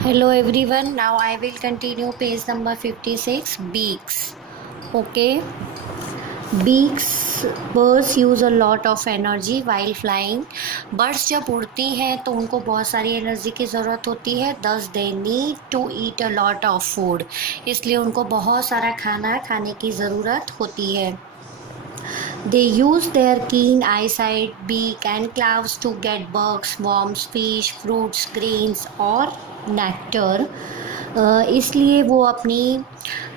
Hello everyone. Now I will continue page number 56, beaks. Okay. Beaks, birds use a lot of energy while flying. Birds जब उड़ती हैं तो उनको बहुत सारी एनर्जी की ज़रूरत होती है. Thus they need to eat a lot of food. इसलिए उनको बहुत सारा खाना खाने की ज़रूरत होती है. They use their keen eyesight, beak and claws to get bugs, worms, fish, fruits, grains और nectar. इसलिए वो अपनी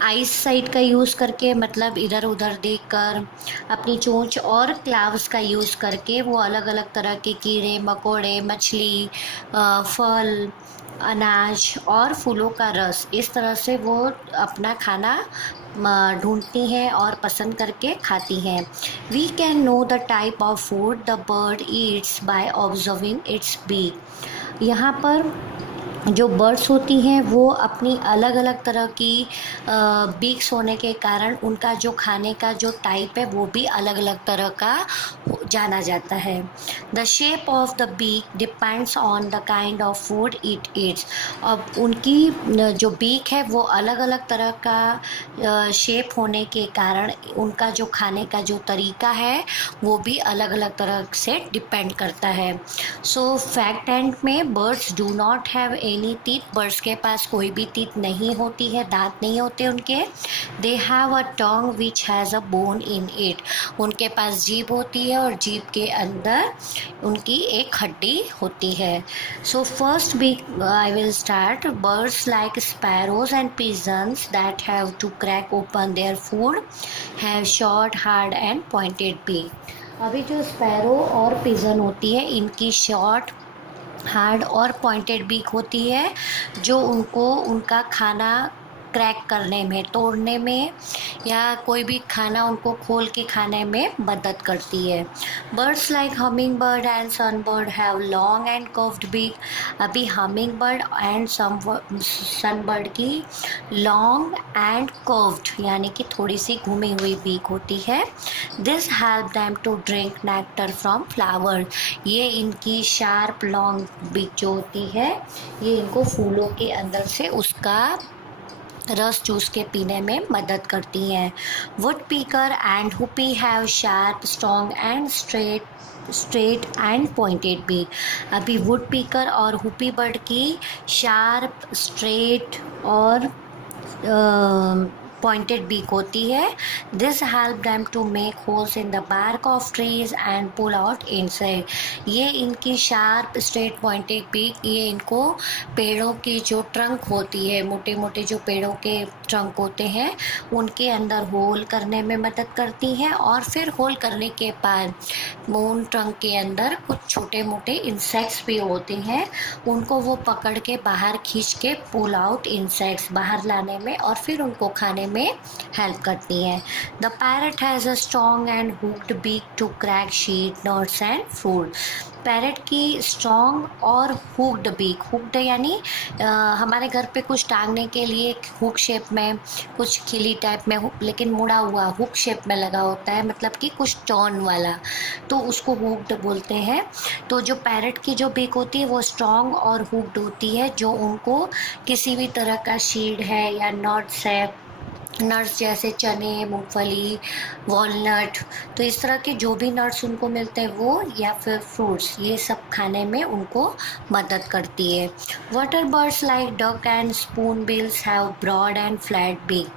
आई साइट का यूज़ करके, मतलब इधर उधर देखकर, अपनी चोंच और क्लाव्स का यूज़ करके वो अलग अलग तरह के कीड़े मकोड़े, मछली, फल, अनाज और फूलों का रस, इस तरह से वो अपना खाना ढूंढती हैं और पसंद करके खाती हैं. We can know the type of food the bird eats by observing its beak. यहाँ पर जो बर्ड्स होती हैं वो अपनी अलग अलग तरह की बीक्स होने के कारण उनका जो खाने का जो टाइप है वो भी अलग अलग तरह का जाना जाता है. The shape of the beak depends on the kind of food it eats. अब उनकी जो बीक है वो अलग अलग तरह का शेप होने के कारण उनका जो खाने का जो तरीका है वो भी अलग अलग तरह से डिपेंड करता है. सो फैक्ट एंड में birds do not have any teeth. Birds के पास कोई भी टीथ नहीं होती है, दांत नहीं होते उनके. They have a tongue which has a bone in it. उनके पास जीभ होती है और जीभ के अंदर उनकी एक हड्डी होती है. So first be I will start. Birds like sparrows and pigeons that have to crack open their food have short hard and pointed beak. अभी जो स्पैरो और पिजन होती है इनकी शॉर्ट हार्ड और पॉइंटेड बीक होती है जो उनको उनका खाना क्रैक करने में, तोड़ने में या कोई भी खाना उनको खोल के खाने में मदद करती है. Birds like humming bird and sunbird have long and curved beak. अभी हमिंग बर्ड एंड सनबर्ड की लॉन्ग एंड कर्व्ड यानी कि थोड़ी सी घूमी हुई बीक होती है. This help them to drink nectar from flower. ये इनकी शार्प लॉन्ग बीक जो होती है ये इनको फूलों के अंदर से उसका रस चूस के पीने में मदद करती हैं. Woodpecker and hoopoe have sharp strong and straight and pointed beak. अभी वुड पीकर और हुपी बर्ड की शार्प, स्ट्रेट और पॉइंटेड बीक होती है. This help them to make holes in the bark of trees and pull out insect. ये इनकी sharp, straight, pointed beak ये इनको पेड़ों की जो ट्रंक होती है, मोटे मोटे जो पेड़ों के ट्रंक होते हैं उनके अंदर होल करने में मदद करती हैं. और फिर होल करने के बाद उन ट्रंक के अंदर कुछ छोटे मोटे इंसेक्ट्स भी होते हैं, उनको वो पकड़ के बाहर खींच के पुल आउट इंसेक्ट्स बाहर लाने में और फिर उनको खाने में हेल्प करती हैं. The parrot has a strong and hooked beak to crack seeds, nuts and fruit. Parrot की स्ट्रॉन्ग और हुक्ड बीक. हुक्ड यानी हमारे घर पे कुछ टांगने के लिए हुक शेप में, कुछ खिली टाइप में लेकिन मुड़ा हुआ हुक शेप में लगा होता है, मतलब कि कुछ टर्न वाला, तो उसको हुक्ड बोलते हैं. तो जो पैरट की जो बीक होती है वो स्ट्रॉन्ग और हुक्ड होती है, जो उनको किसी भी तरह का शीड है या नट्स है, नट्स जैसे चने, मूंगफली, वॉलनट, तो इस तरह के जो भी नट्स उनको मिलते हैं वो, या फिर फ्रूट्स, ये सब खाने में उनको मदद करती है. Water birds like duck and spoonbills have broad and flat beak.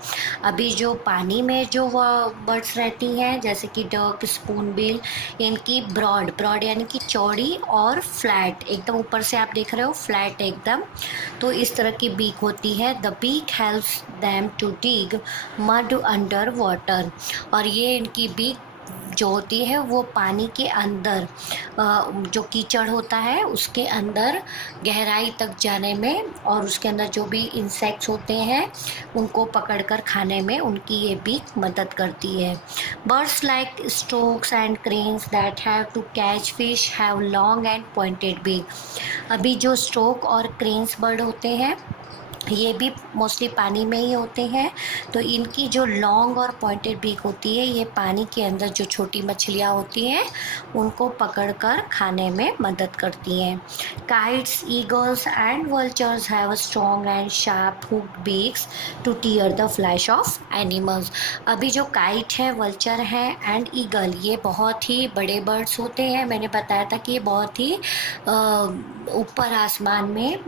अभी जो पानी में जो बर्ड्स रहती हैं जैसे कि डक, स्पून बिल, इनकी ब्रॉड ब्रॉड यानी कि चौड़ी और फ्लैट, एकदम ऊपर से आप देख रहे हो फ्लैट एकदम, तो इस तरह की बीक होती है. The beak helps them to dig mud under water. और ये इनकी बीक जो होती है वो पानी के अंदर जो कीचड़ होता है उसके अंदर गहराई तक जाने में और उसके अंदर जो भी इंसेक्ट्स होते हैं उनको पकड़कर खाने में उनकी ये बीक मदद करती है. Birds like storks and cranes that have to catch fish have long and pointed beak. अभी जो स्टोक और क्रेन्स बर्ड होते हैं ये भी मोस्टली पानी में ही होते हैं। तो इनकी जो लॉन्ग और पॉइंटेड बीक होती है, ये पानी के अंदर जो छोटी मछलियाँ होती हैं उनको पकड़कर खाने में मदद करती हैं। Kites, eagles and vultures have strong and sharp hooked beaks two tier the flash of animals. अभी जो काइट है, वल्चर है एंड ईगल, ये बहुत ही बड़े बर्ड्स होते हैं। मैंने बताया था कि ये बहुत ही ऊपर आसमान में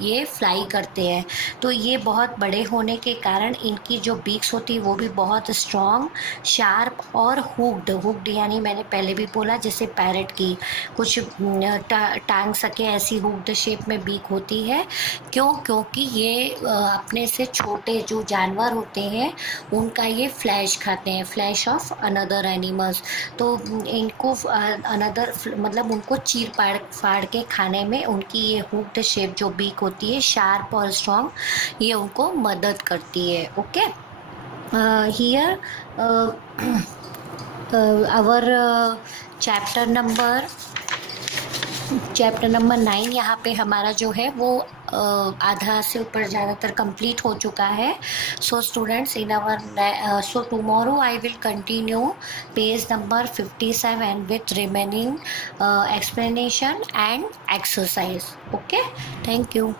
ये फ्लाई करते हैं। तो ये बहुत बड़े होने के कारण इनकी जो बीक्स होती है वो भी बहुत स्ट्रॉन्ग, शार्प और हुक्ड यानी मैंने पहले भी बोला जैसे पैरट की कुछ टांग सके ऐसी हुक्ड शेप में बीक होती है। क्योंकि ये अपने से छोटे जो जानवर होते हैं उनका ये फ्लैश खाते हैं, फ्लैश ऑफ अनदर एनिमल्स। तो इनको अनदर मतलब उनको चीर फाड़ के खाने में उनकी ये हुक्ड शेप जो बीक होती है, शार्प और स्ट्रॉन्ग, ये उनको मदद करती है। Okay, here our chapter number 9 यहाँ पे हमारा जो है वो आधा से ऊपर ज़्यादातर कंप्लीट हो चुका है। So students, in our so tomorrow I will continue page number 57 with remaining explanation and exercise. Okay, thank you.